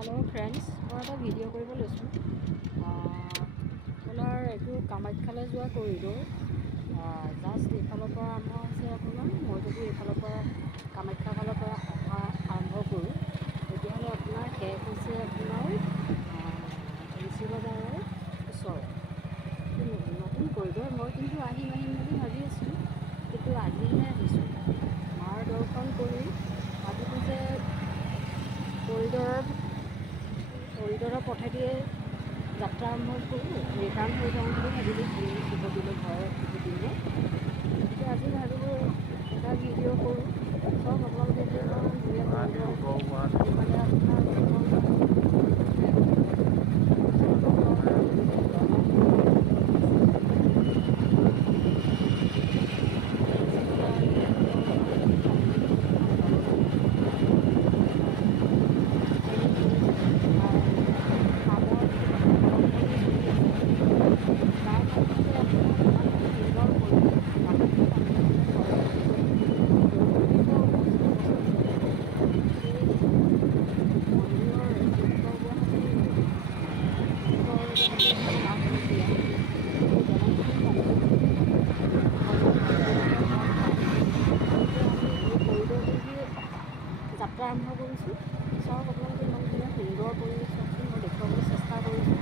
Hello friends मैं এটা video' কৰিব লৈছোঁ আপোনাৰ এইটো কামাখ্যালৈ যোৱা কৰিডৰ জাষ্ট এইফালৰ পৰা আৰম্ভ হৈছে আপোনাৰ মই যদি এইফালৰ পৰা কামাখ্যা ফালৰ পৰা অহা আৰম্ভ কৰোঁ তেতিয়াহ'লে আপোনাৰ শেষ হৈছে আপোনাৰ ফেঞ্চি বজাৰৰ ওচৰত নতুন কৰিডৰ মই কিন্তু আহিম বুলি ভাবি আছোঁ কিন্তু আজিহে আহিছোঁ মাৰ দৰ্শন কৰি ভাবিলোঁ যে কৰিডৰৰ পথেদিয়ে যাত্ৰা আৰম্ভ কৰোঁ ৰিটাৰ্ণ হৈ যাওঁ বুলি ভাবিলোঁ উভতিলোঁ ঘৰ উভতিলোঁ গতিকে আজি ভাবিলোঁ এটা ভিডিঅ' কৰোঁ চব আপোনালোকে যে ইমান ধুনীয়া মানে আপোনাৰ যাত্ৰা আৰম্ভ কৰিছোঁ চাওক আপোনালোকে ইমান ধুনীয়া সুন্দৰ পৰিৱেশ চাওকচোন মই দেখুৱাবলৈ চেষ্টা কৰিছোঁ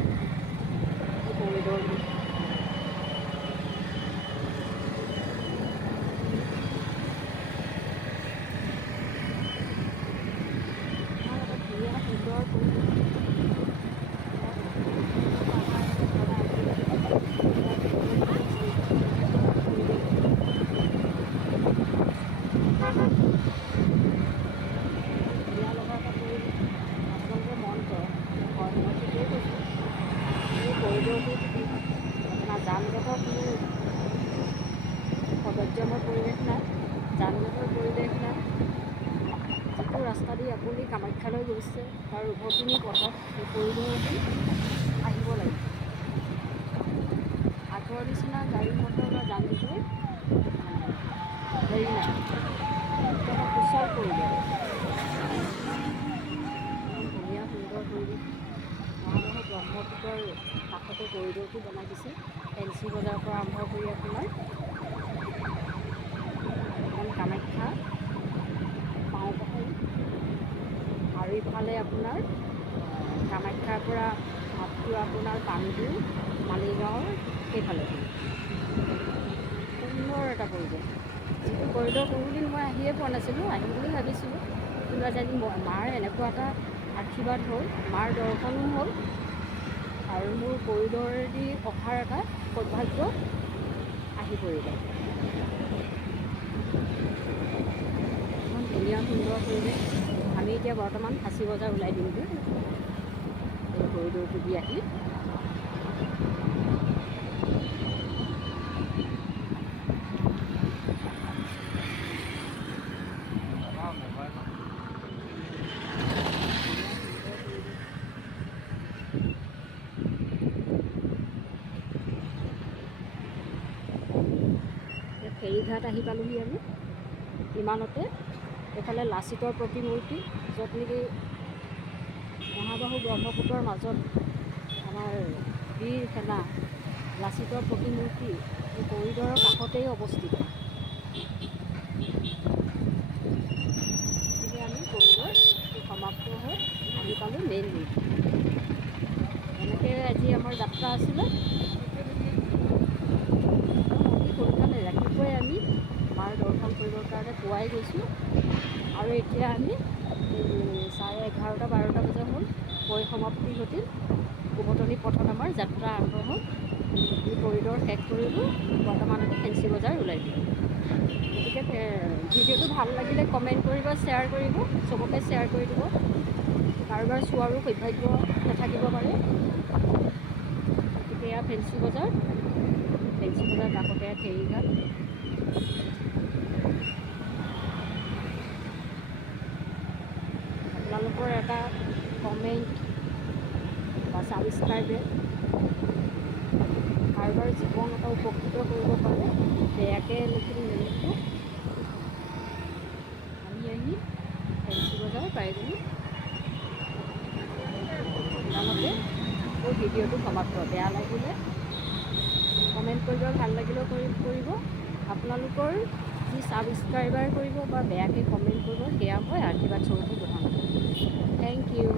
এই কৰিডৰটো এটা ধুনীয়া সুন্দৰ পৰিৱেশ কৰিডৰটো আপোনাৰ যান জঁটৰ কোনো সদৰ্যমৰ পৰিৱেশ নাই যান জঁটৰ পৰিৱেশ নাই যিটো ৰাস্তা দি আপুনি কামাখ্যালৈ গৈছে তাৰ উভতিনি পথত এই কৰিডৰেদি আহিব লাগিব আগৰ নিচিনা গাড়ী মটৰ বা যান জঁটৰ হেৰি নাই এটা সুচল পৰিৱেশ ধুনীয়া সুন্দৰ পৰিৱেশ মহাবাহু ব্ৰহ্মপুত্ৰৰ কাষতে কৰিডৰটো বনাই দিছে ফেঞ্চি বজাৰৰ পৰা আৰম্ভ কৰি আপোনাৰ একদম কামাখ্যা পাওঁ পাহৰি আৰু ইফালে আপোনাৰ কামাখ্যাৰ পৰা মাত্ৰ আপোনাৰ পানীটো মালিগাঁৱৰ সেইফালে সুন্দৰ এটা পৰিৱেশ যিটো কৰিডৰ কোনোদিন মই আহিয়ে পোৱা নাছিলোঁ আহিম বুলি ভাবিছিলোঁ কিন্তু আজি মাৰ এনেকুৱা এটা আশীৰ্বাদ হ'ল মাৰ দৰ্শনো হ'ল আৰু মোৰ কৰিডৰেদি অহাৰ এটা সৌভাগ্য আহি পৰিলে ইমান ধুনীয়া সুন্দৰ পৰিৱেশ আমি এতিয়া বৰ্তমান ফাঁচী বজাৰ ওলাই দিওঁগৈ এই কৰিডৰটো দি আহি ফেৰীঘাট আহি পালোহি আমি ইমানতে এইফালে লাচিতৰ প্ৰতিমূৰ্তি য'ত নেকি মহাবাহু ব্ৰহ্মপুত্ৰৰ মাজত আমাৰ বীৰ সেনা লাচিতৰ প্ৰতিমূৰ্তি এই কৰিডৰৰ কাষতেই অৱস্থিত গতিকে আমি কৰিডৰ সমাপ্ত হৈ আহি পালোঁ মেইন ৰোড এনেকৈ আজি আমাৰ যাত্ৰা আছিলে সোনকালে ৰাতিপুৱাই আমি মাৰ দৰ্শন কৰিবৰ কাৰণে পুৱাই গৈছোঁ আৰু এতিয়া আমি 11:30-12টা বজা হ'ল পৰিসমাপ্তি ঘটিল উভতনি পথত আমাৰ যাত্ৰা আৰম্ভ হ'ল এই কৰিডৰ শেষ কৰিলোঁ বৰ্তমান আমি ফেঞ্চি বজাৰ ওলাই দিলোঁ গতিকে ভিডিঅ'টো ভাল লাগিলে কমেণ্ট কৰিব শ্বেয়াৰ কৰিব চবকে শ্বেয়াৰ কৰি দিব কাৰোবাৰ চোৱাৰো সৌভাগ্য নাথাকিব পাৰে গতিকে এয়া ফেঞ্চি বজাৰ কাষতে ফেৰীঘাট আপোনালোকৰ এটা কমেণ্ট বা ছাবস্ক্ৰাইবে কাৰোবাৰ জীৱন এটা উপকৃত কৰিব পাৰে বেয়াকৈ লিখিলে নিলিখোঁ আমি আহি ফেঞ্চি বজাৰ পাই গ'লোঁ ভিডিঅ'টো সমাপ্ত। বেয়া লাগিলে কমেণ্ট কৰিব, ভাল লাগিলেও কৰিব। আপোনালোকৰ যি ছাবস্ক্ৰাইবাৰ কৰিব বা বেয়াকৈ কমেণ্ট কৰিব, সেয়া মই আশীৰ্বাদ স্বৰূপে গ্ৰহণ কৰিম। Thank U.